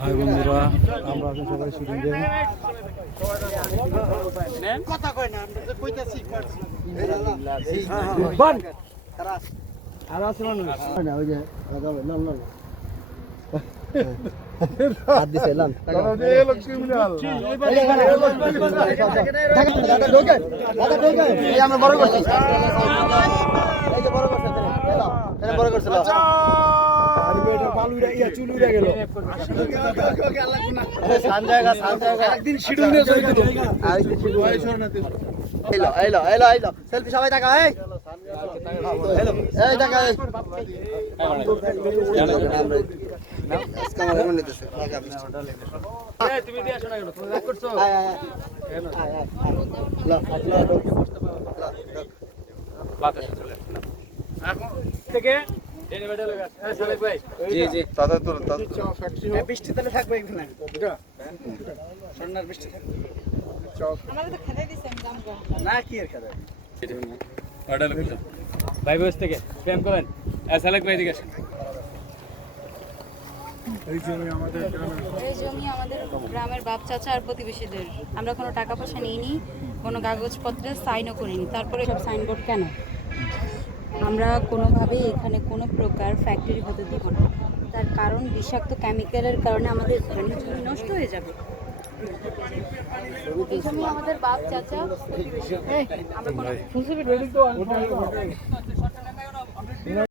High বন্ধুরা, আমরা এখন সবাই শুটিং দেব। কথা কয় না, আমরা তো কইতাছি আর আছে মানুষ না, ওই যে লাগাবে লাল লাল আর দিছে লাল দাদা দে লক্ষ্মী মিনাল দাদা ঢোকে এই আমরা বড় করছি এই যে বড় করছে এটা বড় করছিল আর বেটা বালু রে ইয়া চুল উড়ে গেল। আরে সান জায়গা একদিন শিডিউল নিয়ে চলে দিত। আরেকদিন শিডিউল ওই শরণাতে এলো সেলফি সবাই টাকা এই হ্যালো এই টাকা এই আজকে আমার মনে নিতেছে টাকা বৃষ্টি এই তুমি দিয়ে আসো না কেন? তুমি রাগ করছো? বাতাসে চলে আসছে না। এখন থেকে এই বেটা লাগা এই সালেক ভাই জি জি দাদা তোর দাদা এই বৃষ্টি তাহলে থাকবে এখানে সন্ধ্যার বৃষ্টি থাকবে আমাদের তো খেতে দিছে আমি জানবো না কি আর খাবে অর্ডার লোকেশন ভাই বস থেকে প্রেম করেন এই সালেক ভাই দিকে আসেন এই জমি আমাদের এই জমি আমাদের গ্রামের বাপ চাচা আর প্রতিবেশীদের। আমরা কোনো টাকা পয়সা নিইনি, কোনো কাগজপত্রে সাইনও করিনি। তারপরে সব সাইনবোর্ড কেন? আমরা কোনোভাবেই এখানে কোনো প্রকার ফ্যাক্টরি হতে দিব না। তার কারণ বিষাক্ত কেমিক্যালের কারণে আমাদের জমি নষ্ট হয়ে যাবে। এই জমি আমাদের বাপ চাচা প্রতিবেশী। আমরা কোনো